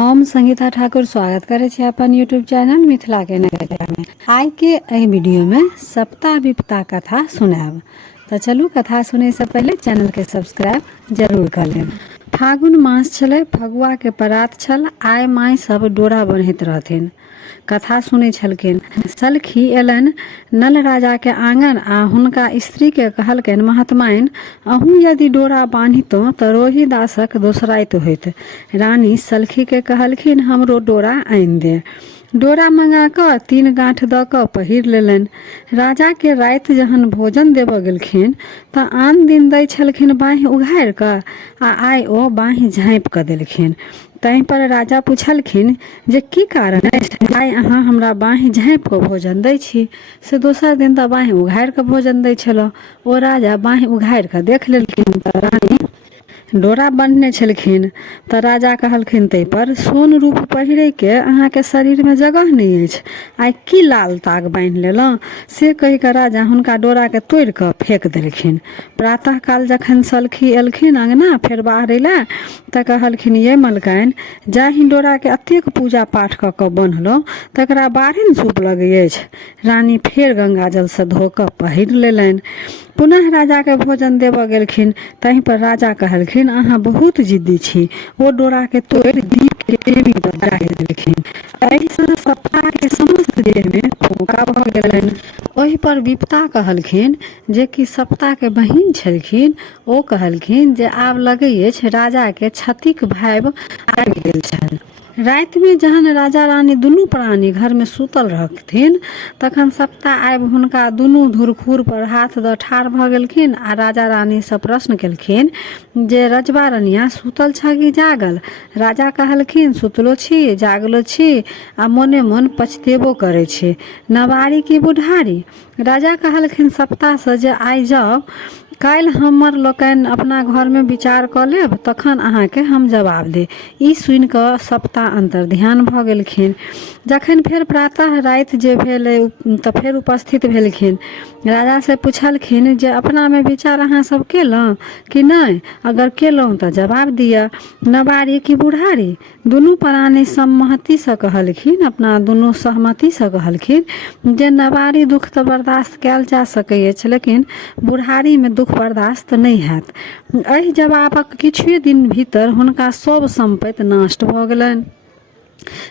हम संगीता ठाकुर स्वागत करे छी अपन यूट्यूब चैनल मिथिला के नगरिया में। आई के एहि वीडियो में सप्ताह विपता कथा सुनाब। तो चलू कथा सुने से पहले चैनल के सब्सक्राइब जरूर कर लेब। फागुन मास छले, फगुआ के परात छल। आय माय सब डोरा बन्हैत रहथिन, कथा सुनै छलखिन। सलखी एलन नल राजा के आंगन आ हुनका स्त्री के कहलकनि, महात्माइन अहूँ यदि डोरा बान्हितों तऽ रोहिदासक दोसराइत होइत। रानी सलखी के कहलखिन, हमरो डोरा आनि दे। डोरा मंगा कऽ 3 गांठ दऽ कऽ पहिर लेलनि। राजा के राति जहन भोजन देबऽ गेलखिन तऽ आन दिन दै छलखिन बाँहि उघारि कऽ, आ आइ ओ बाँहि झाँपि कऽ देलखिन। तहि पर राजा पूछलखिन जे की कारण अछि, आइ अहाँ हमरा बाँहि झाँपि कऽ भोजन दै छी, से दोसर दिन तऽ बाँहि उघारि कऽ भोजन दै छलहुँ। ओ राजा बाँहि उघारि कऽ देख लेलखिन तऽ रानी डोरा बन्हने छलखिन। तऽ राजा कहलखिन तै पर, सोन रूप पहिरे के अहाँके शरीर में जगह नहीं अछि, आइ की लाल ताग बान्हि लेलहुँ। से कहि कऽ राजा हुनका डोरा के तोड़ि कऽ फेंक देलखिन। प्रातः काल जखन सलखी एलखिन अंगना फेर बाहरै लए, तऽ कहलखिन, ये मलकाइन जाहि डोरा के अतेक पूजा पाठ कऽ कऽ बन्हलहुँ तकरा बारहन सूप लगै अछि। रानी फेर गंगा जल से धो कऽ पहिर लेलनि। पुनः राजा के भोजन देबऽ गेलखिन। तहि पर राजा कहलखिन, अहाँ बहुत जिद्दी छी। ओ डोरा के तोड़ि दीप के टेमी पर डालि देलखिन। एहि सँ सप्ताह के समस्त देह में फोका भऽ गेलनि। ओहि पर विपता कहलखिन, जे कि सप्ताह के बहिन छलखिन, ओ कहलखिन जे आब लगै अछि राजा के छतिक भाइब आबि गेल छनि। राति में जहन राजा रानी दुनू प्राणी घर में सुतल रहथिन, तखन सप्ताह आबि हुनका दुनू धुरखुर पर हाथ दऽ ठाढ़ भऽ गेलखिन आ राजा रानी से प्रश्न केलखिन जे रजबा रनिया सुतल छ कि जागल। राजा कहलखिन, सुतलो छी, जागलो छी, आ मोने मोन पछतेबो करे छी, नवारी की बुढ़ारी। राजा कहलखिन सप्ताह से जे आइ जाउ, काल्हि हमर लोकनि अपना घर में विचार कऽ लेब, तखन अहाँके हम जवाब दे। ई सुनि कऽ सप्ताह अंतर्ध्यान भऽ गेलखिन। जखन फेर प्रातः राति जे भेल तऽ फेर उपस्थित भेलखिन। राजा से पूछलखिन जे अपना में विचार अहाँ सब केलहुँ कि नहीं, अगर केलहुँ तऽ जवाब दिअ। नवारी की बुढ़ारी, दुनू प्राणी सम्मति से कहलखिन, अपना दुनू सहमति से कहलखिन जे नवारी दुख तऽ बर्दाश्त कयल जा सकै अछि, लेकिन बुढ़ारी में दुख बर्दाश्त नहीं हैत। एहि जवाबक किछुए दिन भीतर हुनका सब संपत्ति नष्ट भऽ गेलनि।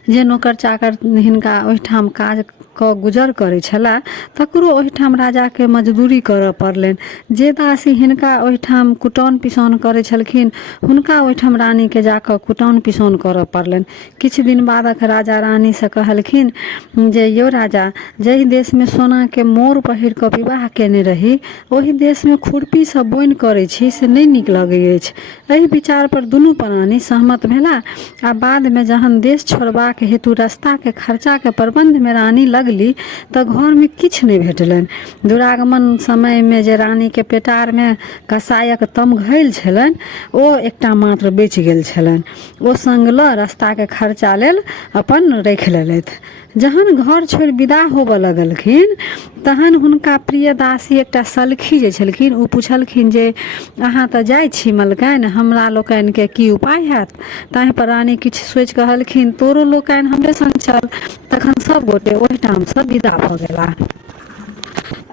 जे नौकर चाकर हिनका ओहिठाम काज कऽ गुजर करै छला, तकरो ओहिठाम राजा के मजदूरी करऽ पड़लनि। जे दासी हिनका ओहिठाम कुटौन पिसौन करै छलखिन, हुनका ओहिठाम रानी के जाकऽ कुटौन पिसौन करऽ पड़लनि। किछु दिन बादक राजा रानी से कहलखिन जे यौ राजा, जाहि देश में सोना के मोर पहिर कऽ विवाह केने रही, ओहि देश में खुरपी से बोनि करै छी से नहीं नीक लगै अछि। एहि विचार पर दुनू प्राणी सहमत भेला। आ बाद में जहन देश छोड़बाक हेतु रास्ता के खर्चा के प्रबंध में रानी लगली, तऽ घर में किछु नहीं भेटलनि। दुरागमन समय में जे रानी के पेटार में कसायक तमघैल छलनि, ओ एकटा मात्र बेच गेल छलनि। ओ संग लऽ रास्ता के खर्चा लेल अपन राखि लेलथि। जहन घर छोड़ि विदा होबऽ लगलखिन, तहन हुनका प्रिय दासी एकटा सलखी जे छलखिन, ओ पूछलखिन जे अहाँ तऽ जाइ छी मलकाइन, हमरा लोकनि के की उपाय हैत। ताहि पर रानी किछु सोचि कहलखिन, तोरो लोकनि हमरे संग चल। तखन सब गोटे ओहिठाम से विदा भऽ गेला।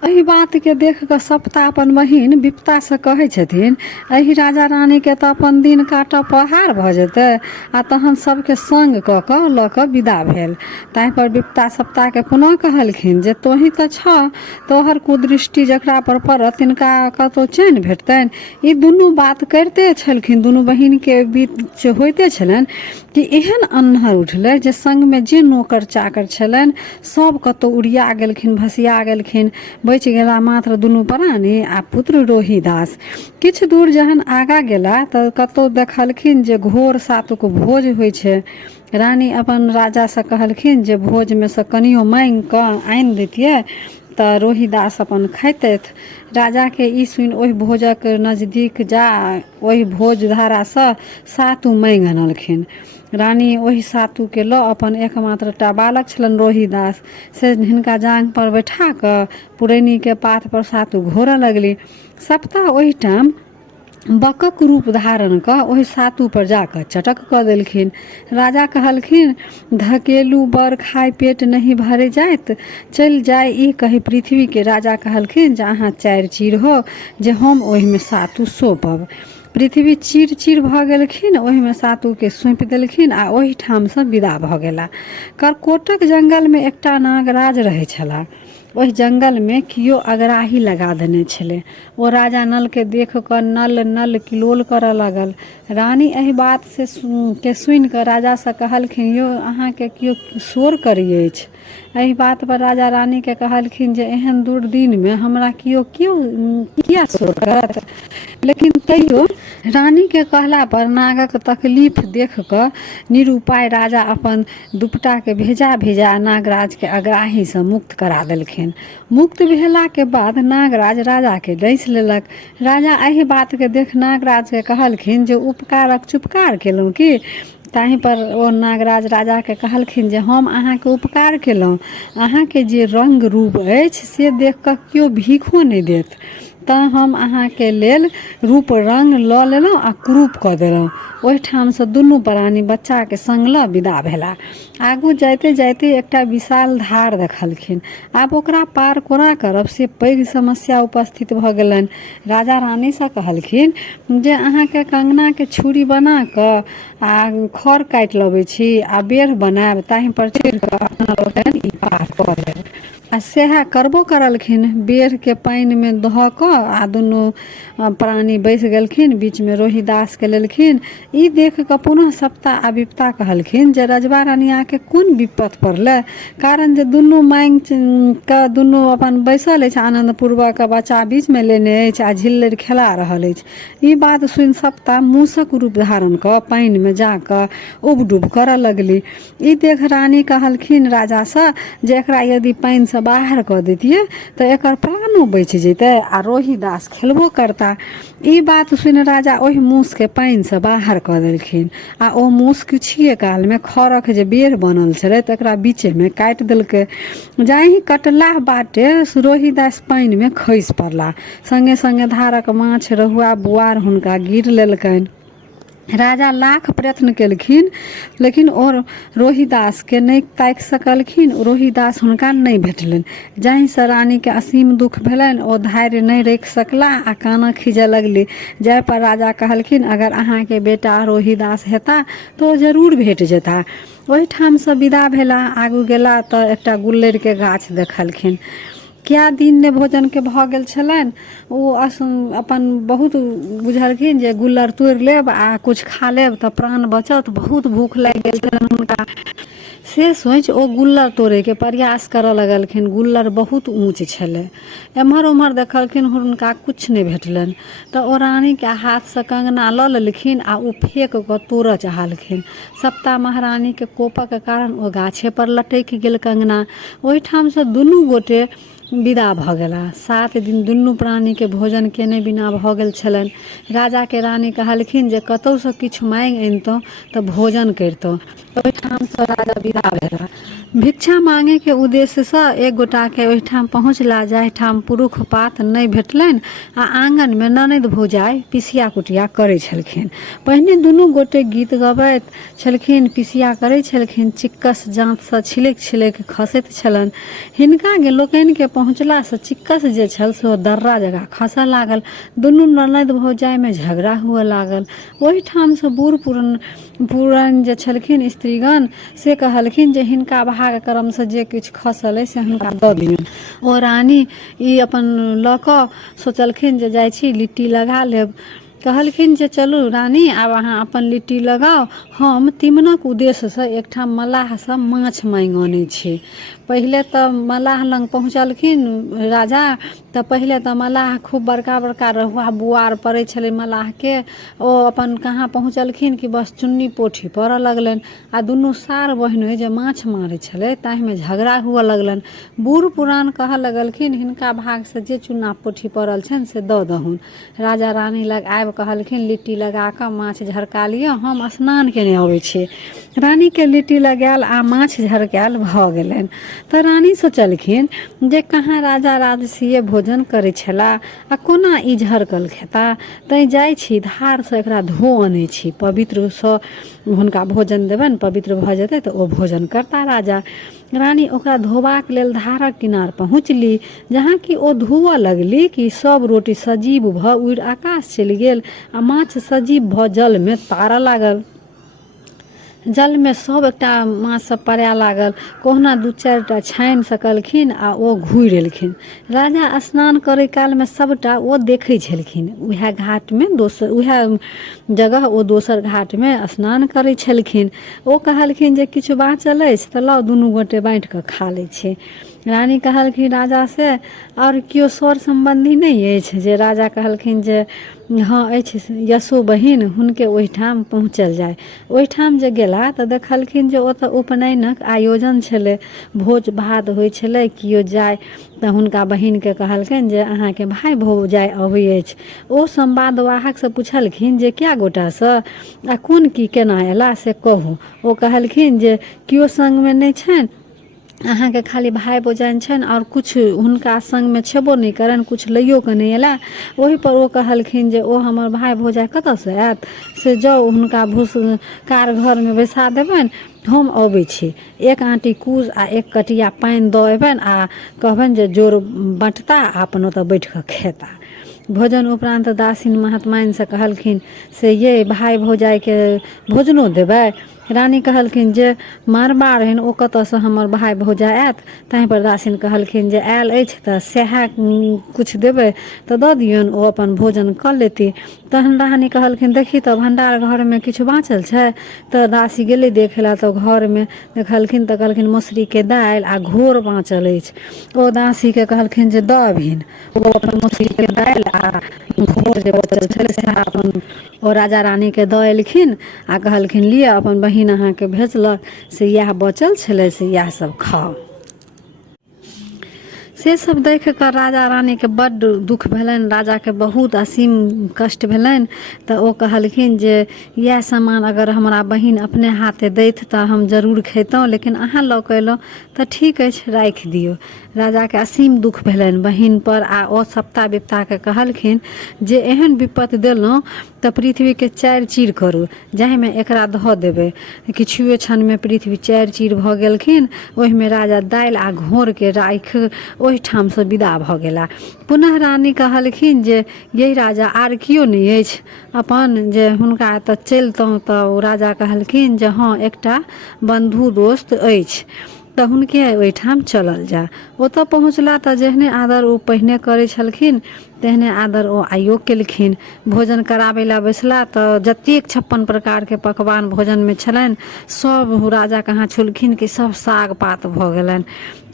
एहि बात के देख कऽ सप्ताह अपन बहिन विपता से कहै छथिन, एहि राजा रानी के तऽ अपन दिन काटऽ पहाड़ भऽ जेतै। आ तहन सबके संग कऽ कऽ लऽ कऽ विदा भेल। ताहि पर विपता सप्ताह के पुनः कहलखिन जे तोही तऽ छ, तोहर कुदृष्टि जकरा पर पड़त तिनका कतौ चैन भेटतनि। ई दुनू बात करिते छलखिन, दुनू बहिन के बीच होइते छलनि कि एहन अन्हर उठलै जे संग में जे नौकर चाकर छलनि सब कतौ उड़िया गेलखिन, भसिया गेलखिन। बचि गेला मात्र दुनू प्राणी आ पुत्र रोहिदास। किछु दूर जहन आगा गेला तऽ कतौ देखलखिन जे घोर सातुक भोज होइ छै। रानी अपन राजा से कहलखिन जे भोज में से कनियो मांगि कऽ आनि दैतियै तऽ रोहिदास अपन खैतथि। राजा के ई सुनि ओहि भोजक नजदीक जा ओहि भोज धारा से सातु मांगि आनलखिन। रानी ओहि सातु के लऽ अपन एकमात्र टा बालक छलनि रोहिदास, से हिनका जांग पर बैठा कऽ पुरैनी के पात पर सातु घोरऽ लगली। सप्ताह ओहिठाम बकक रूप धारण कऽ ओहि सातू पर जाकऽ चटक कऽ देलखिन। राजा कहलखिन, धकेलू बर खाय पेट नहीं भरे जाइत, चल जाय ई कही पृथ्वी के राजा कहलखिन जे अहाँ 4 चीर हो जे हम ओहिमे सातू सौंपब। पृथ्वी चीर चीर भऽ गेलखिन, ओहिमे सातूके सौंपि देलखिन आ ओहिठामसँ विदा भऽ गेला। करकोटक जंगलमे एकटा नागराज रहै छलाह। ओहि जंगलमे किओ अगराही लगा देने छलै। ओ राजा नल के देख कऽ नल नल किलोल करऽ लागल। रानी एहि बात से सुनि कऽ राजासँ कहलखिन, यौ अहाँके किओ शोर करै अछि। एहि बात पर राजा रानी के कहलखिन जे एहन दुर्दिन में हमरा किओ किया शोर करत। लेकिन तैयो रानी के कहला पर नागक तकलीफ देख कऽ निरुपाय राजा अपन दुपटा के भेजा नागराज के अगराही से मुक्त करा देलखिन। मुक्त भेला के बाद नागराज राजा के डैस लेलक। राजा एहि बात के देख नागराज के कहलखिन जे उपकारक चुपकार केलहुँ की। ताहि पर ओ नागराज राजा के कहलखिन जे हम अहाँके उपकार केलहुँ, अहाँके जे रंग रूप अछि से देख कऽ केओ भीखो नहीं देत, तऽ हम अहाँके लेल रूप रंग लऽ लेलहुँ आ क्रूप कऽ देलहुँ। ओहिठामसँ दुनू प्राणी बच्चाके संग लऽ विदा भेला। आगू जाइते जाइते एकटा विशाल धार देखलखिन। आब ओकरा पार कोना करब से पैघ समस्या उपस्थित भऽ गेलनि। राजा रानीसँ कहलखिन जे अहाँके कंगनाके छुरी बना कऽ आ खर काटि लबै छी आ बेढ़ बनायब, ताहि पर चढ़ि कऽ अपना लोकनि ई पार कऽ लेब। आ सएह करबो करलखिन। बेढ़ के पानि में धऽ कऽ आ दुनू प्राणी बैस गेलखिन, बीच में रोहिदास के लेलखिन। ई देख कऽ पुनः सप्ता आ विपता कहलखिन जे रजबा रानिया के कोन विपत पड़लै, कारण जे दुनू मांगि कऽ दुनू अपन बैसल अछि आनंद पूर्वक, बच्चा बीच में लेने अछि आ झिल्लैर खेला रहल अछि। ई बात सुनि सप्ता मूसक रूप धारण कऽ पानि में जाकऽ उब डूब करऽ लगली। ई देख रानी कहलखिन राजासँ जे एकरा यदि पानि से बाहर कऽ देतियै तऽ एकर प्राणो बचि जैतै आ रोहिदास खेलबो करता। ई बात सुनि राजा ओहि मूस के पानि से बाहर कऽ देलखिन आ ओ मूस किछुए काल में खरक जे बेढ़ बनल छलै तकरा बीचे में काटि देलकै। जाहि कटला बाटे रोहिदास पानि में खसि पड़ला। संगे संगे धारक माछ, रहुआ, बुआर हुनका गिर लेलकनि। राजा लाख प्रयत्न केलखिन लेकिन ओ रोहिदास के नहीं ताकि सकलखिन। रोहिदास हुनका नहीं भेटलनि, जाहिसँ रानी के असीम दुख भेलनि। ओ धैर्य नहीं रखि सकला आ कानऽ खीजऽ लगली। जाय पर राजा कहलखिन, अगर अहाँके बेटा रोहिदास हेता तऽ ओ जरूर भेट जेता। ओहिठामसँ विदा भेला। आगू गेला तऽ एकटा गुल्लैर के गाछ देखलखिन। क्या दिन ने भोजन के भऽ गेल छलनि। ओ अपन बहुत बुझलखिन जे गुल्लर तोड़ि लेब आ कुछ खा लेब तऽ प्राण बचत। बहुत भूख लागि गेल छलनि हुनका। से सोचि ओ गुल्लर तोड़े के प्रयास करऽ लगलखिन। गुल्लर बहुत ऊँच छलै। एम्हर उम्हर देखलखिन, हुनका कुछ नहीं भेटलनि। तऽ ओ रानी के हाथ से कंगना लऽ लेलखिन आ ओ फेंक कऽ तोड़ऽ चाहलखिन। सप्ता महारानी के कोपक कारण ओ गाछे पर लटकि गेल कंगना। ओहिठामसँ दुनू गोटे विदा भऽ गेला। 7 दिन दुनू प्राणी के भोजन केने बिना भऽ गेल छलनि। राजा के रानी कहलखिन जे कतौसँ किछु मांगि अनितहुँ तऽ भोजन करितहुँ। ओहिठामसँ राजा विदा भेला। भिक्षा मांगे के उद्देश्यसँ एक गोटा के ओहिठाम पहुँचला जाहिठाम पुरुष पात नहीं भेटलनि आ आंगन में ननद भौजाइ पिसिया कुटिया करै छलखिन। पहिने दुनू गोटे गीत गबैत छलखिन, पिसिया करै छलखिन। चिक्कस जांतसँ छिलैक छिलैक खसैत छलनि। हिनका लोकनि के पहुँचलासँ चिक्कस जे छल से ओ दर्रा जगह खसऽ लागल। दुनू ननद भौजाइ में झगड़ा हुअ लागल। ओहिठामसँ बूढ़ पुरान जे छलखिन स्त्रीगण से कहलखिन जे हिनका भाग क्रमसँ जे किछु खसल अइ से हुनका दऽ दियौन। ओ रानी ई अपन लऽ कऽ सोचलखिन जे जाइ छी लिट्टी लगा लेब। कहलखिन जे चलू रानी आब अहाँ अपन लिट्टी लगाउ, हम तीमनक उद्देश्यसँ एकठाम मल्लाहसँ माछ मांगि आनै छी। पहिले तऽ मल्लाह लग पहुँचलखिन राजा तऽ पहिले तऽ मल्लाह खूब बड़का बड़का रहुआ बुआर पड़ै छलै मल्लाहके। ओ अपन कहाँ पहुँचलखिन कि बस चुन्नी पोठी पड़ऽ लगलनि आ दुनू सार बहिनोइ जे माछ मारै छलै ताहिमे झगड़ा हुअ लगलनि। बूढ़ पुरान कहऽ लगलखिन हिनका भागसँ जे चुन्ना पोठी पड़ल छनि से दऽ दहुन। राजा रानी लग आबि आबि कहलखिन लिट्टी लगा कऽ माछ झरका लिअ, हम स्नान केने अबै छी। रानीके लिट्टी लगायल आ माछ झरकायल भऽ गेलनि। तऽ रानी सोचलखिन जे कहाँ राजा राजसीय भोजन करै छलाह आ कोना ई झरकल खेता। तैँ जाइ छी धारसँ एकरा धो अनै छी, पवित्रसँ हुनका भोजन देबनि, पवित्र भऽ जेतै तऽ ओ भोजन करता राजा। रानी ओकरा धोबाक लेल धारक किनार पहुँचली। जहाँ कि ओ धोअ लगली कि सब रोटी सजीव भऽ उड़ि आकाश चलि गेल आ माछ सजीव भऽ जलमे तारऽ लागल। जलमे सब एकटा माछ सब पड़ै लागल। कहुना 2-4 टा छानि सकलखिन आ ओ घुरि एलखिन। राजा स्नान करै कालमे सबटा ओ देखै छलखिन। उएह घाटमे उएह जगह ओ दोसर घाटमे स्नान करै छलखिन। ओ कहलखिन जे किछु बाँचल अछि तऽ लाउ दुनू गोटे बाँटि कऽ खा लै छी। रानी कहलखिन राजा से और केओ सर सम्बन्धी नहीं अछि। जे राजा कहलखिन जे हाँ अछि, यशो बहिन, हुनके ओहिठाम पहुँचल जाय। ओहिठाम जे गेला तऽ देखलखिन जे ओतऽ उपनयनक आयोजन छलै, भोज भात होइ छलै। केओ जाय तऽ हुनका बहिनके कहलखिन जे अहाँके भाय भौजाइ अबै अछि। ओ संवादवाहकसँ पुछलखिन जे कए गोटासँ आ कोन की केना एला से कहू। ओ कहलखिन जे केओ सङ्गमे नहि छनि, अहाँके खाली भाय भौजाइन छनि और कुछ हुनका संगमे छेबो नहीं करनि, कुछ लइयो के नहीं एला। ओही पर ओ कहलखिन जे ओ हमर भाय भौजाइ कतऽसँ आयत से जाउ हुनका भूसकार घरमे बैसा देबनि, हम अबै छी। 1 आँटी कूश आ 1 कटिया पानि दऽ अबनि आ कहबनि जे जोर बँटता आ अपन ओतऽ बैठ कऽ खेता। भोजन उपरान्त दासिन महात्माइन से कहलखिन से ये भाय भौजाइके भोजनो देबै। रानी कहलखिन जे मारबा रहनि, ओ कतऽसँ हमर भाय भौजाइ आयत। ताहि पर दासिन कहलखिन जे आयल अछि तऽ सएह कुछ देबै तऽ दऽ दियौन, ओ अपन भोजन कऽ लेती। तहन रानी कहलखिन देखी तऽ भंडार घरमे किछु बाँचल छै। तऽ दासी गेलै देखै लए तऽ घरमे देखलखिन तऽ कहलखिन मौसरीके दालि आ घोर बाँचल अछि। ओ दासीके कहलखिन जे दऽ अबहिन। ओ अपन मौसरीके दालि आ घोर जे बचल छलै सएह अपन ओ राजा रानीके दऽ एलखिन आ कहलखिन लिअ अपन बहिन अहाँके भेजलक से इएह बचल छलै से इएह सब खाउ। से सब देख कऽ राजा रानीके बड्ड दुख भेलनि, राजाके बहुत असीम कष्ट भेलनि। तऽ ओ कहलखिन जे इएह सामान अगर हमरा बहिन अपने हाथे दैत तऽ हम जरूर खैतहुँ, लेकिन अहाँ लऽ कऽ अयलहुँ तऽ ठीक अछि राखि दियौ। राजाके असीम दुख भेलनि बहिन पर आ ओ सप्ता विपताके कहलखिन जे एहन विपत्ति देलहुँ तऽ पृथ्वीके 4 चीर करू, जाहिमे एकरा धऽ देबै। किछुए क्षणमे पृथ्वी 4 चीर भऽ गेलखिन। ओहिमे राजा दालि आ घोरके राखि ओहिठामसँ विदा भऽ गेला। पुनः रानी कहलखिन जे ये राजा आर कियो नहि अछि अपन जे हुनका एतऽ चलितहुँ। तऽ ओ राजा कहलखिन जे हाँ एकटा बन्धु दोस्त अछि तऽ हुनके ओहिठाम चलल जाय। ओतऽ पहुँचला तऽ जेहने आदर ओ पहिने करै छलखिन तेहने आदर ओ आइयो केलखिन। भोजन कराबै लए बैसला तऽ जतेक 56 प्रकारके पकवान भोजनमे छलनि सब राजा कहाँ छुलखिन कि सब साग पात भऽ गेलनि।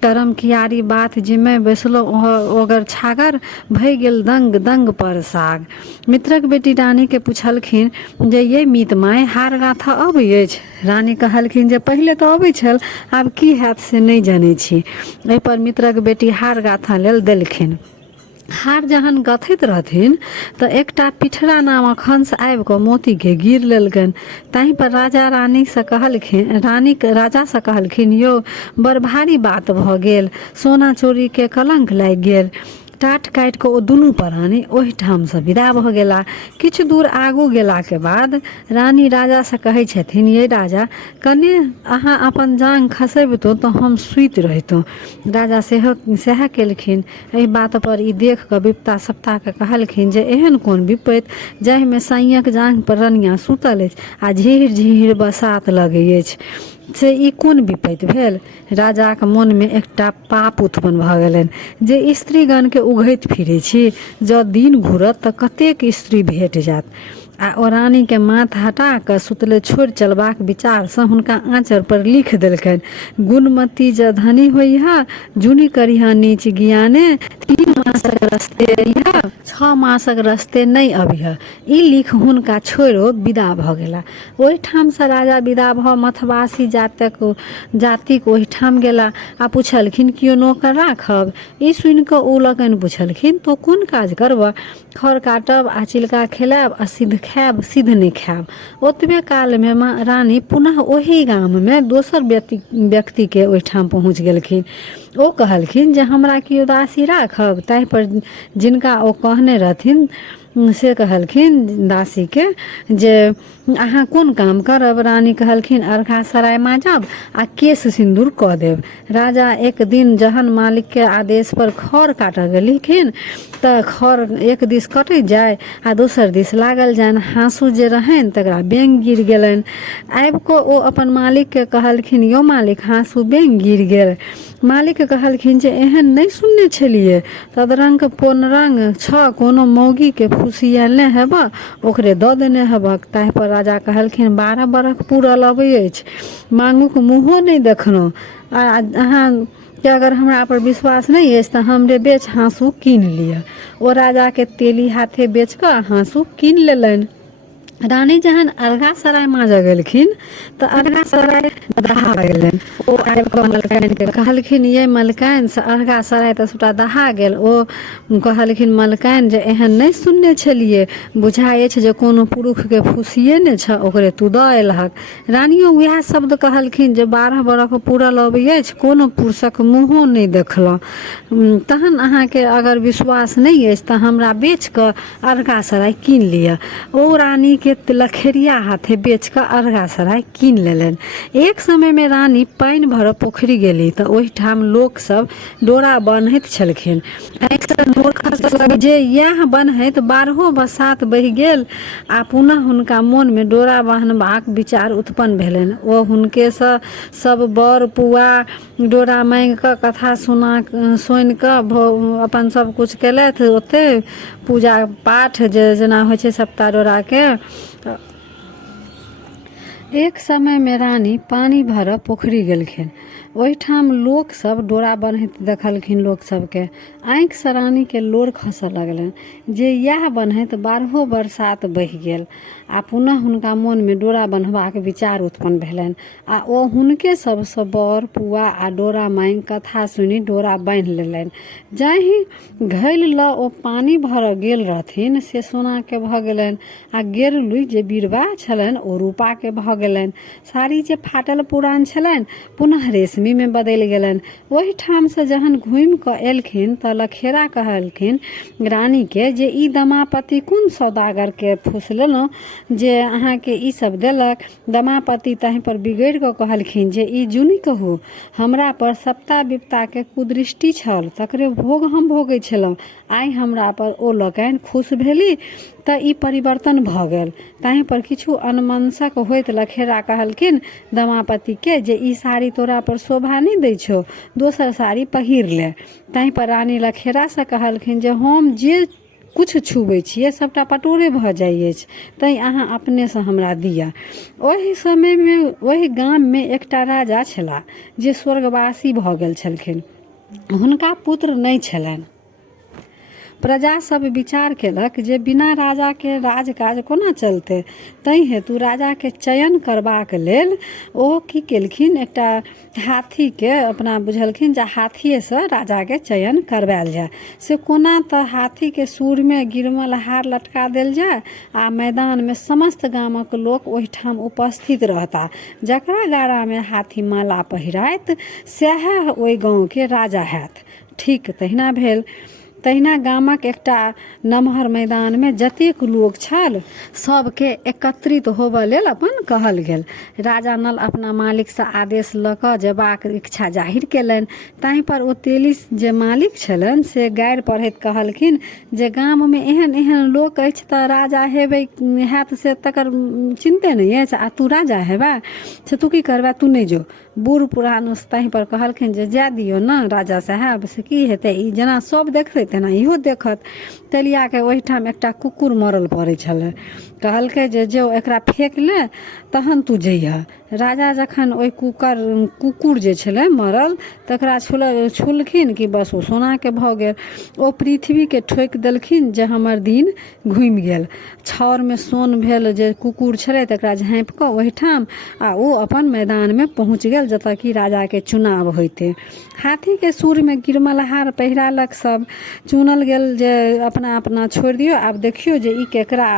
करम कियारी बात जिम्मे बैसलहुँ ओगर छागर, भय गेल दंग दंग पर साग। मित्रक बेटी रानी के पुछलखिन जे ये मीत माय हार गाथा अबै अछि। रानी कहलखिन जे पहिले तऽ अबै छल, आब की हैत से नहि जनै छी। एहि पर मित्रक बेटी हार गाथा लेल देलखिन। हार जहन गथैत रहथिन तऽ एकटा पिठरा नामक हंस आबि कऽ मोतीके गिर लेलकनि। ताहि पर राजा रानीसँ कहलखिन, रानी राजासँ कहलखिन यौ बड़ भारी बात भऽ गेल, सोना चोरीके कलंक लागि गेल। टाट काटि कऽ ओ दुनू प्राणी ओहिठामसँ विदा भऽ गेला। किछु दूर आगू गेलाके बाद रानी राजासँ कहै छथिन ये राजा कने अहाँ अपन जाँघ खसेबतहुँ तऽ हम सुति रहितहुँ। राजा सएह केलखिन। एहि बात पर ई देख कऽ विपता सप्ताहके कहलखिन जे एहन कोन विपत्ति जाहिमे साइयक जाँघ पर रनिया सुतल अछि आ झिहिर झिहिर बसात लगै अछि, से ई कोन विपत्ति भेल। राजाक मोनमे एकटा पाप उत्पन्न भऽ गेलनि जे स्त्रीगणके उघैत फिरै छी, जँ दिन घुरत तऽ कतेक स्त्री भेट जायत। आ ओ रानीके माथ हटा कऽ सुतले छोड़ि चलबाक विचारसँ हुनका आँचर पर लिख देलकनि गुणमती ज धनी होइहा, जुनी करिहा नीच ज्ञाने, तीन मासक रस्ते अइह, 6 मासक रस्ते नहीं अबिह, ई लिख हुनका छोड़ो विदा भऽ गेला। ओहिठाम से राजा विदा भऽ मथवासी जातिक ओहिठाम गेला आ पुछलखिन कियो नौकर राखब। ई सुनि कऽ ओ लोकनि पुछलखिन तो कोन काज करब? खर काटब आ चिलका खेलाब आ सिद्ध खायब, सिद्ध नहीं खायब। ओतबे काल में रानी पुनः ओही गाम में दोसर व्यक्ति के ओहिठाम पहुँच गेलखिन। ओ कहलखिन जे हमरा कियो दासी राखब। ताहि पर जिनका ओ कहने रहथिन से कहलखिन दासी के जे अहाँ कोन काम करब? रानी कहलखिन अर्घा सराय माँजब आ केश सिंदूर कऽ देब। राजा एक दिन जहन मालिक के आदेश पर खर काटऽ गेलखिन तऽ खर एक दिस कटैत जाय आ दोसर दिस लागल जान। हाँसू जे रहनि तकरा बेंग गिर गेलनि। आबि कऽ ओ अपन मालिक के कहलखिन यौ मालिक, हाँसू बेंग गिर गेल। मालिक कहलखिन जे एहन नहीं सुनने छलिए, तदरंग पोनरंग छ कोनो मौगी के फुसियेने हेब, ओकरे दऽ देने हेबक। ताहि पर राजा कहलखिन 12 बरख पूरल अबै अछि, मांगुक मुँहो नहीं देखलहुँ। अहाँ कि अगर हमरा पर विश्वास नहीं अछि तऽ हमरे बेच हाँसू कीन लिअ। ओ राजा के तेली हाथे बेच कऽ हाँसू कीन लेलनि। रानी जहन अर्घा सराय माँजऽ गेलखिन तऽ अर्घा सराय दहा गेलनि। ओ आबि कऽ मलकाइन के कहलखिन ये मलकाइन, से अर्घा सराय तऽ सबटा दहा गेल। ओ कहलखिन मलकाइन जे एहन नहीं सुनने छलिए, बुझाइ अछि जे कोनो पुरुष के फुसियेने छ, ओकरे तू दऽ एलहक। रानियो वएह शब्द कहलखिन जे 12 बरख पूरल अबै अछि, कोनो पुरुषक मुँहो नहीं देखलहुँ। तहन अहाँके अगर विश्वास नहीं अछि तऽ हमरा बेच कऽ अर्घा सराय कीन लिअ। ओ रानी के लखेरिया हाथे बेच कऽ अर्घा सराय कीन लेलनि। एक समय में रानी पानि भरऽ पोखरी गेली तऽ ओहिठाम लोक सब डोरा बान्हैत छलखिन। जे यह बान्हैत 12 बरसात बहि गेल आ पुनः हुनका मन में डोरा बान्हबाक विचार उत्पन्न भेलनि। ओ हुनके से सब बर पुआ डोरा मांगि कऽ कथा सुनि कऽ अपन सब कुछ केलथि। ओते पूजा पाठ जेना होइ छै सप्ता डोरा के। एक समय में रानी पानी भरऽ पोखरी गेलखिन। ओहिठाम लोक सब डोरा बान्हैत देखलखिन। लोक सबके आँखि से रानी के लोर खसऽ लगलनि जे यह बान्हैत 12 बरसात बहि गेल आ पुनः हुनका मन में डोरा बान्हबाक विचार उत्पन्न भेलनि। आ ओ हुनके सबसँ बर पुआ आ डोरा मांगि कथा सुनि डोरा बान्हि लेलनि। जाहि घैल लऽ ओ पानी भरऽ गेल रहथिन से सोना के भऽ गेलनि आ गेरुली जे बीरबा छलनि ओ रूपा के भऽ गेलनि। साड़ी जे फाटल पुरान छलनि पुनः रेशमी में बदलि गेलनि। ओहि ठाम से जहन घूमि कऽ एलखिन तऽ लखेरा कहलखिन रानी के जे ई दमापति कोन सौदागर के फूस लेलहुँ जे अहाँ के ई सब देलक। दमापति ताहि पर बिगड़ि कऽ कहलखिन जे ई जुनी कहू, हमरा पर सप्ता विपता के कुदृष्टि छल, तकरे भोग हम भोगै छलहुँ। आइ हमरा पर ओ लोकनि खुश भेली तऽ ई परिवर्तन भऽ गेल। ताहि पर किछु अनमनस्क होइत लखेरा कहलखिन दमापति के जे ई साड़ी तोरा पर शोभा नहीं दै छौ, दोसर साड़ी पहिर ले। ताहि पर रानी लखेरा से कहलखिन जे हम जे कुछ छुबै छियै सबटा पटोरे भऽ जाइ अछि, तैं अहाँ अपने से हमरा दिअ। ओहि समय में ओहि गाम में एकटा राजा छलाह जे स्वर्गवासी भऽ गेल छलखिन। हुनका पुत्र नहीं छलनि। प्रजा सब विचार केलक जे बिना राजा के राजकाज कोना चलते। तैं हेतु राजा के चयन करबाक लेल ओ की केलखिन, एकटा हाथी के अपना बुझलखिन जे हाथिये से राजा के चयन करवायल जाय। से कोना तऽ हाथी के सूर में गिरमल हार लटका देल जाय आ मैदान में समस्त गामक लोक ओहिठाम उपस्थित रहता। जकरा गाड़ा में हाथी माला पहिराइत सएह ओहि गाँव के राजा हैत। ठीक तहिना भेल। तहिना गामक एकटा नमहर मैदान में जतेक लोक छल सबके एकत्रित होबऽ लेल अपन कहल गेल। राजा नल अपना मालिक से आदेश लऽ कऽ जेबाक इच्छा जाहिर केलनि। ताहि पर ओ तेली जे मालिक छलनि से गारि पढ़ैत कहलखिन जे गाम में एहन एहन लोक अछि तऽ राजा हेबै हैत से तकर चिन्ते नहीं अछि, आ तू राजा हेबा से तू की करबा, तू नहीं जो। बूढ़ पुरान ताहि पर कहलखिन जे जाय दियौ ने राजा साहब, से की हेतै, ई जेना सब देखतै तेना इहो देखत। तेलियाके ओहिठाम एकटा कुकुर मरल पड़ै छलै। कहलकै जे जो एकरा फेंक ले तहन तू जइहऽ। राजा जखन ओहि कुकुर जे छलै मरल तकरा छुलखिन कि बस ओ सोनाके भऽ गेल। ओ पृथ्वीके ठोकि देलखिन जे हमर दिन घुमि गेल। छाउरमे सोन भेल जे कुकुर छलै तकरा झाँपि कऽ ओहिठाम आ ओ अपन मैदानमे पहुँच गेल जतऽ कि राजाके चुनाव होइते। हाथीके सूरमे गिरमलहार पहिरालक सब। चुनल गेल जे अपना अपना छोड़ि दियौ, आब देखियौ जे ई केकरा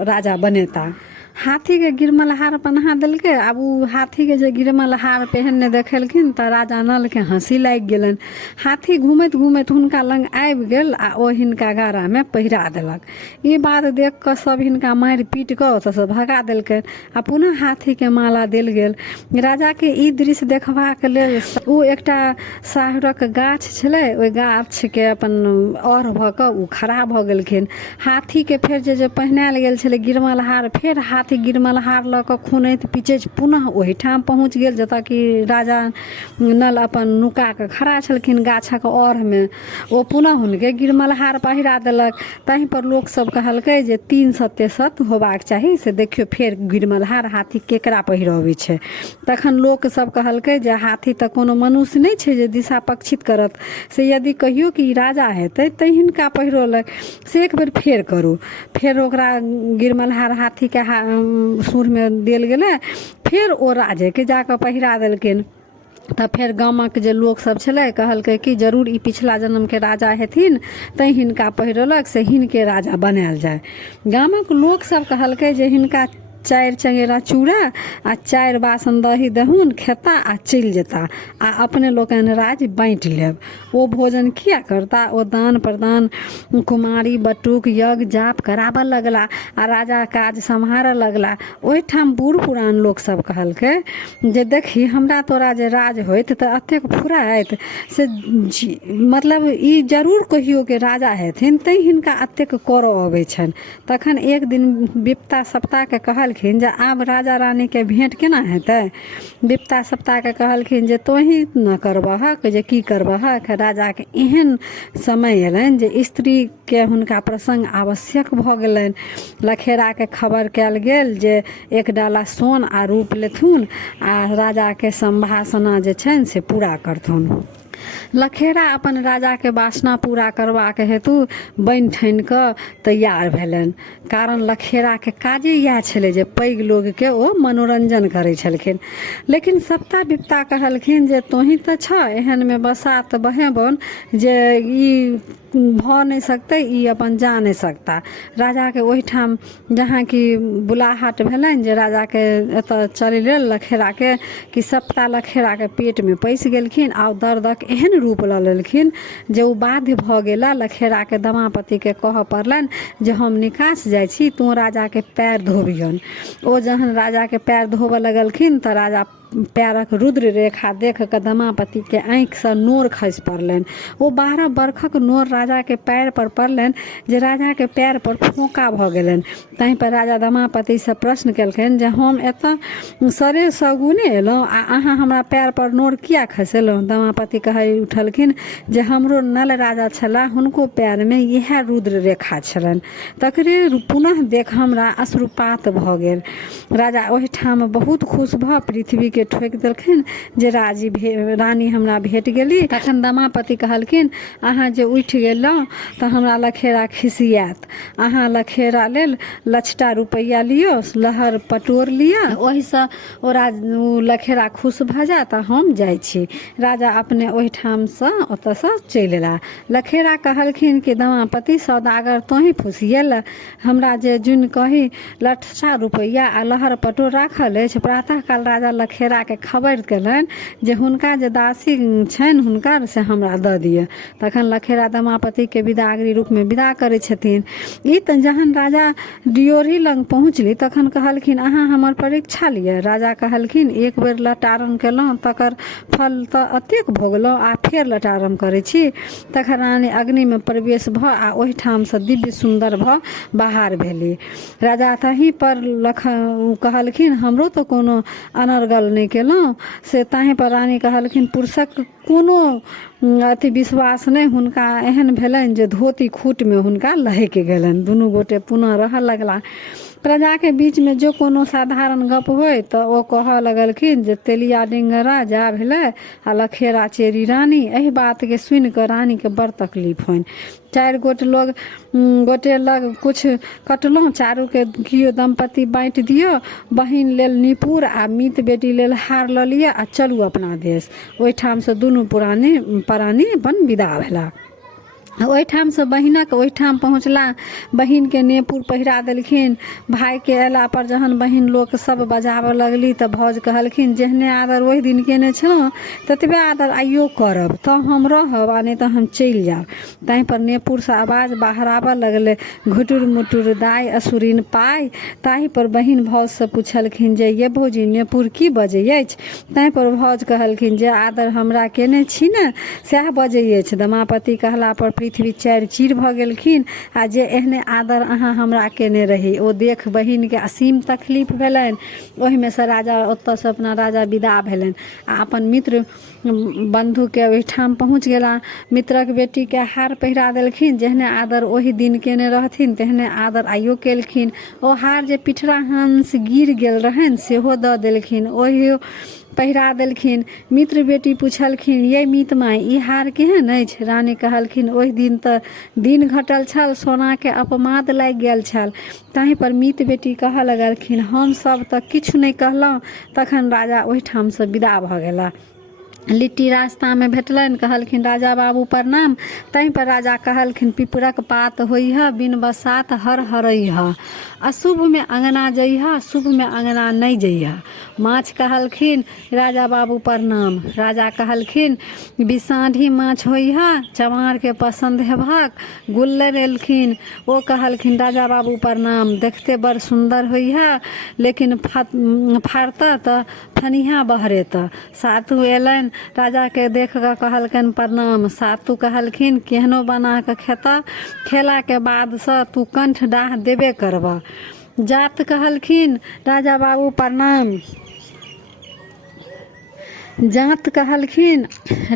राजा बनेता। हाथी के गिरमलहार पहना देलकै। आब उ हाथी के जे गिरमलहार पहनने देखेलखिन तऽ राजा नल के हंसी लागि गेलन। हाथी घूमैत घूमैत हुनका लग आबि गेल आ ओ हिनका गारा में पहिरा देलक। ई बात देख कऽ सब हिनका मारि पीट कऽ ओतऽसँ भगा देलकै आ पुनः हाथी के माला देल गेल। राजा के ई दृश्य देखबाक लेल ओ एकटा साहुरक गाछ छलै, ओहि गाछ के अपन और भऽ कऽ ओ खड़ा भऽ गेलखिन। हाथी के फेर जे पहिनायल गेल छलै गिरमलहार, फेर हाथी गिरमलहार लऽ कऽ खुनैत पिचैत पुनः ओहिठाम पहुँच गेल जतऽ कि राजा नल अपन नुका कऽ खड़ा छलखिन गाछक और में। ओ पुनः हुनके गिरमलहार पहिरा देलक। तहीं पर लोक सब कहलकै जे 3 सत्य सत्य होबाक चाही, से देखियो फेर गिरमलहार हाथी केकरा पहिरबै छै। तखन लोक सब कहलकै जे हाथी तऽ कोनो मनुष्य नहीं छै जे दिशा पक्षित करत, से यदि कहियो कि राजा हेतै तऽ हिनका पहिरौलक, से एक बेर फेर करू। फेर ओकरा गिरमलहार हाथी के सूर में देल गेलै। फेर ओ राजे के जाकऽ पहिरा देलखिन। तऽ फेर गामक जे लोक सब छलै कहलकै कि जरूर ई पिछला जन्म के राजा हेथिन, तैं हिनका पहिरौलक से हिनके राजा बनायल जाय। गामक लोक सब कहलकै जे हिनका 4 चंगेरा चूड़ा आ 4 बासन दही दहुन खेता आ चलि जेता आ अपने लोकनि राज बाँटि लेब। ओ भोजन किया करता, ओ दान प्रदान कुमारी बटुक यज्ञ जाप कराबऽ लगला आ राजा काज सम्हारऽ लगला। ओहिठाम बूढ़ पुरान लोक सब कहलकै जे देखी हमरा तोरा जे राज होइत तऽ अतेक फुराइत से मतलब ई जरूर कहियो के राजा हेथिन, तैं हिनका अतेक करऽ अबै छनि। तखन एक दिन विप्ता सप्ता के कहलखिन जे आब राजा रानी के भेंट केना हेतै। विप्ता सप्ता के कहलखिन जे तोही न करबहक, जे की करबहक। राजा के एहन समय एलनि जे स्त्री के हुनका प्रसंग आवश्यक भऽ गेलनि। लखेरा के खबर कयल गेल जे एक डाला सोन आ रूप लेथुन आ राजा के संभाषणा जे छनि से पूरा करथुन। लखेरा अपन राजा के वासना पूरा करबाक हेतु बनि ठानि कऽ तैयार भेलनि। कारण लखेरा के काजे इएह छलै जे पैघ लोग के ओ मनोरंजन करै छलखिन। लेकिन सप्ता विप्ता कहलखिन जे तोही तऽ छ एहन में बसात बहेबन जे ई भऽ नहीं सकते, ई अपन जा नहीं सकता। राजा के ओहिठाम जहाँ की बुलाहट भेलनि जे राजा के एतऽ चलै लेल लखेरा के, कि सप्ता लखेरा के पेट में पैस गेलखिन आ दर्दक एहन रूप लऽ लेलखिन जे ओ बाध्य भऽ गेला लखेरा के दमापति के कहऽ पड़लनि जे हम निकास जाइ छी, तू राजा के पैर धोबियन। ओ जहन राजा के पैर धोबऽ लगलखिन तऽ राजा पैरक रुद्र रेखा देख कऽ दमापति के आँखि से नोर खसि पड़लनि। ओ 12 बरखक नोर राजा के पैर पर पड़लनि जे राजा के पैर पर फोका भऽ गेलनि। तहीं पर राजा दमापति से प्रश्न केलखिन जे हम एतऽ सरे सगुने एलहुँ आ अहाँ हमरा पैर पर नोर किया खसेलहुँ। दमापति कहि उठलखिन जे हमरो नल राजा छला, हुनको पैर में इएह रुद्र रेखा छलनि, तकरे पुनः देख हमरा अश्रुपात भऽ गेल। राजा ओहिठाम बहुत खुश भऽ पृथ्वी के ठोकि देलखिन जे रानी हमरा भेट गेली। तखन दमापति कहलखिन अहाँ जे उठि गेलहुँ तऽ हमरा लखेरा खिसियात। अहाँ लखेरा लेल लछटा रुपैया लियो, लहर पटोर लिअ, ओहिसँ ओ लखेरा खुश भऽ जायत। हम जाइ छी। राजा अपने ओहिठामसँ ओतऽसँ चलि एला। लखेरा कहलखिन कि दमापति सौदागर तोही फुसिएल, हमरा जे जुन कही लछटा रुपैया आ लहर पटोर राखल अछि। प्रातः काल राजा लखेरा के खबर केलनि जे हुनका जे दासी छनि हुनकर से हमरा दऽ दिअ। तखन लखेरा दमापति के विदागरी रूप में विदा करै छथिन। ई तऽ जहन राजा डियोरी लग पहुँचली तखन कहलखिन अहाँ हमर परीक्षा लिअ। राजा कहलखिन एक बेर लटारम केलहुँ तकर फल तऽ अतेक भोगलहुँ आ फेर लटारम करै छी। तखन रानी अग्नि में प्रवेश भऽ आ ओहिठाम से दिव्य सुंदर भऽ बाहर भेली। राजा तहीं पर कहलखिन हमरो तो कोनो अनर्गल नहीं केलहुँ से। ताहीं पर रानी कहलखिन पुरुषक कोनो अथी विश्वास नहीं हुनका एहन भेलनि जे धोती खूटमे हुनका लहकि गेलनि। दुनू गोटे पुनः रहऽ लगला। प्रजा के बीच में जो कोनो साधारण गप होय तो ओ कहऽ लगलखिन जे तेलिया डिंगरा जा भेलै आ लखेरा चेरी रानी। एहि बात के सुनि कऽ रानी के बड़ तकलीफ होइन। चारि गोटे लग कुछ कटलहुँ, चारू के कियो दंपति बाँटि दियौ। बहिन लेल निपुर आ मीत बेटी लेल हार लऽ लिअ आ चलू अपना देश। ओहिठाम से दुनू प्राणी अपन विदा भेला। ओहिठाम से बहिनक ओहिठाम पहुँचला। बहिन के नेपुर पहिरा देलखिन। भाई के अयला पर जहन बहिन लोक सब बजाबऽ लगली तऽ भौज कहलखिन जेहने आदर ओहि दिन केने छलहुँ ततबे आदर आइयो करब, तऽ हम रहब आ नहि तऽ हम चलि जायब। ताहि पर नेपुर से आवाज बाहर आबऽ लगलै, घुटुर मुटुर दाय असुरिन पाय। ताहि पर बहिन भौज से पूछलखिन जे ये भौजी नेपुर की बजै अछि। ताहि पर भौज कहलखिन जे आदर हमरा केने छी ने सएह बजै अछि। दमापति कहला पर पृथ्वी चारि चीर भऽ गेलखिन आ जे एहने आदर अहाँ हमरा केने रही। ओ देख बहिन के असीम तकलीफ भेलनि। ओहिमे से राजा ओतऽ से अपना राजा विदा भेलनि आ अपन मित्र बंधु के ओहिठाम पहुँच गेला। मित्रक बेटी के हार पहिरा देलखिन। जेहने आदर ओहि दिन केने रहथिन तेहने आदर आइयो केलखिन। ओ हार जे पिठरा हंस गिर गेल रहनि सेहो दऽ देलखिन, ओहि पहिरा देलखिन। मित्र बेटी पूछलखिन ये मीत माय ई हार केहन अछि। रानी कहलखिन ओहि दिन तऽ दिन घटल छल, सोना के अपमाद लागि गेल छल। ताहि पर मीत बेटी कहऽ लगलखिन हम सब तऽ किछु नहि कहलहुँ। तखन राजा ओहिठाम से विदा भऽ गेला। लिट्टी रास्ता में भेटलनि, कहलखिन राजा बाबू प्रणाम। ताहि पर राजा कहलखिन पिपरक पात होइह बिन बसात हर हरइह। अशुभ में अंगना जइह, शुभ में अंगना नहीं जइह। माछ कहलखिन राजा बाबू प्रणाम। राजा कहलखिन बिसाढ़ी माछ होइह, चमार के पसंद हेबाक। गुल्लर एलखिन, ओ कहलखिन राजा बाबू प्रणाम। देखते बड़ सुंदर होइह, लेकिन फाड़ता तऽ फनिहा बहरेत। सातु एलनि, राजा के देख कऽ कहलकनि प्रणाम। सातु कहलखिन केहनो बना कऽ खेला के बाद से तू कंठ डाह देबे करबह। जात कहलखिन राजा बाबू प्रणाम। जात कहलखिन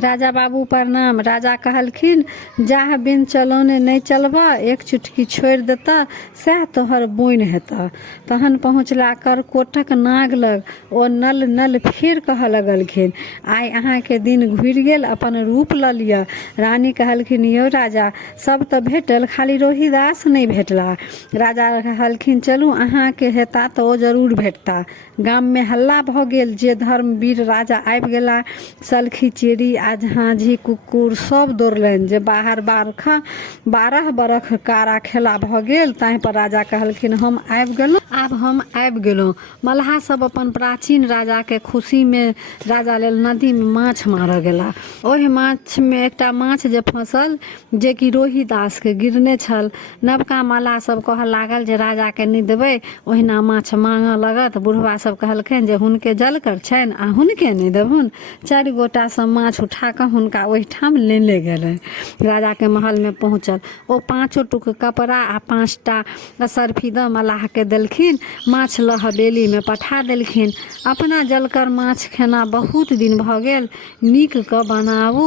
राजा बाबू प्रणाम। राजा कहलखिन जाह बिन चलौने नहीं चलबा, एक चुटकी छोड़ि देता सएह तोहर बोइन हेता। तहन पहुँचला करकोटक नाग लग। ओ नल नल फेर कहऽ लगलखिन आइ अहाँ के दिन घुरि गेल, अपन रूप लऽ लिअ। रानी कहलखिन यौ राजा सब तऽ भेटल, खाली रोहिदास नहीं भेटला। राजा कहलखिन चलू अहाँ के हेता तऽ ओ जरूर भेटता। गाम में हल्ला भऽ गेल जे धर्मवीर राजा आबि गेला। सलखी चेरी आ झाँझी कुकुर सब दौड़लनि जे 12 बरख कारा खेला भऽ गेल। ताहि पर राजा कहलखिन हम आबि गेलहुँ, आब हम आबि गेलहुँ। मल्लाह सब अपन प्राचीन राजा के खुशी में राजा लेल नदी में माछ मारऽ गेला। ओहि माछ में एकटा माछ जे फंसल जे कि रोहिदास के गिरने छल। नवका मल्लाह सब कहऽ लागल जे राजा के नहीं देबै, ओहिना माछ मांगऽ लगत। बुढ़वा सब कहलखिन जे हुनके जलकर छनि आ हुनके नहीं देबुन। चारि गोटा सब माछ उठा कऽ हुनका ओहिठाम लेने गेलनि। राजा के महल में पहुँचल। ओ 5 टुक कपड़ा आ 5टा सरफी दऽ मल्लाह के देलखिन। माछ लऽ हवेली में पठा देलखिन। अपना जलकर माछ खेना बहुत दिन भऽ गेल, नीक कऽ बनाबू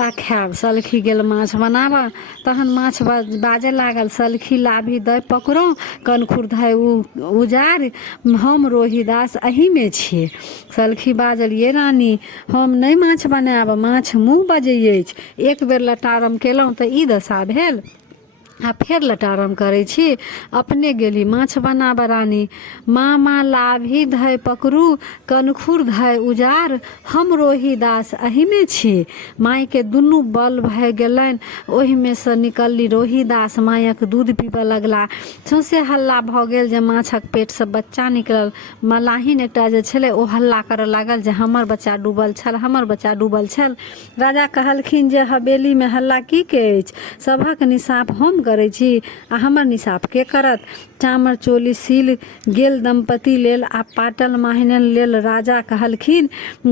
आ खायब। सलखी गेल माछ बनाबऽ, तहन माछ बाजे लागल सलखी लाभी दऽ पकड़ो, कनखुर धै उजार, हम रोहिदास एही में छियै। सलखी बाजल ये रानी हम नहीं माछ बनायब, माछ मुँह बजै अछि। एक बेर लटारम केलहुँ तऽ ई दशा भेल आ फेर लटारम करै छी। अपने गेली माछ बनाब रानी। मामा लाभी धै पकड़ू, कनखुर धै उजार, हम रोहिदास एही में छी। माय के दुनू बल भऽ गेलनि। ओहि में से निकलली रोहिदास मायक दूध पीबऽ लगला। सौंसे हल्ला भऽ गेल जे माछक पेट से बच्चा निकलल। मलाहिन एकटा जे छलै ओ हल्ला करऽ लागल जे हमर बच्चा डूबल छल, हमर बच्चा डूबल छल। राजा कहलखिन जे हवेली में हल्ला की के अछि, सभक निसाफ हम करै छी आ हमर निसाफ के करत। चामर चोली सील गेल दंपति लेल आ पाटल माहिनन लेल राजा कहलखिन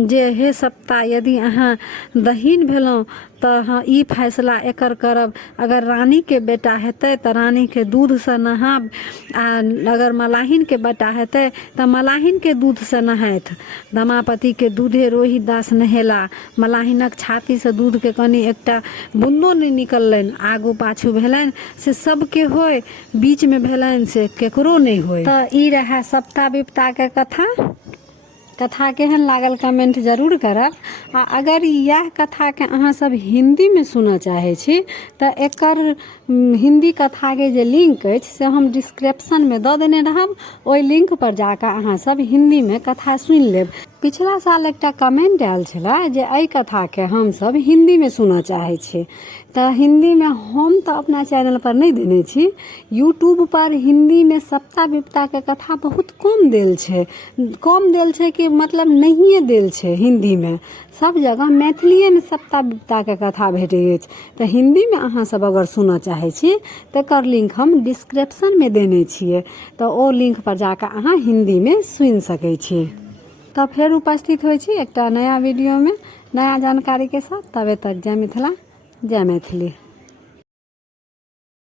जे हे सप्ता यदि अहाँ दहीन भेलहुँ तऽ हाँ ई फैसला एकर करब, अगर रानी के बेटा हेतै तऽ रानी के दूध से नहाब आ अगर मलाहिन के बेटा हेतै तऽ मलाहिन के दूध से नहाइत। दमापति के दूधे रोहित दास नहेला, मलाहिनक छाती से दूध के कनी एकटा बूंदो नहीं निकलनि। आगू पाछू भेलनि से सबके होय, बीच में भेलनि से केकरो नहीं होय। तऽ ई रहा सप्ता विपता के कथा केहन लागल कमेंट जरूर करब। आ अगर यह कथा के अहाँ सब हिंदी में सुनऽ चाहे छी तऽ एकर हिंदी कथा के जे लिंक अछि से हम डिस्क्रिप्शन में दऽ देने रहब, ओइ लिंक पर जाकर अहाँ सब हिंदी में कथा सुनि लेब। पिछला साल एकटा कमेंट आयल छला जे एहि कथा के हम सब हिंदी में सुनऽ चाहे छी, तऽ हिंदी में हम तऽ अपना चैनल पर नहीं देने छी, यूट्यूब पर हिंदी में सप्ता विपता के कथा बहुत कम देल छै कि मतलब नहिए देल छै हिंदी में। सब जगह मैथिलीए में सप्ता विपता के कथा भेटै अछि। तऽ हिंदी में अहाँ सब अगर सुनऽ चाहे छी तकर लिंक हम डिस्क्रिप्शन में देने छियै, तऽ ओ लिंक पर जाकर अहाँ हिंदी में सुनि सकै छी। तब फिर उपस्थित होइ छी एकटा नया वीडियो में नया जानकारी के साथ। तबे तक जय मिथिला जय मैथिली।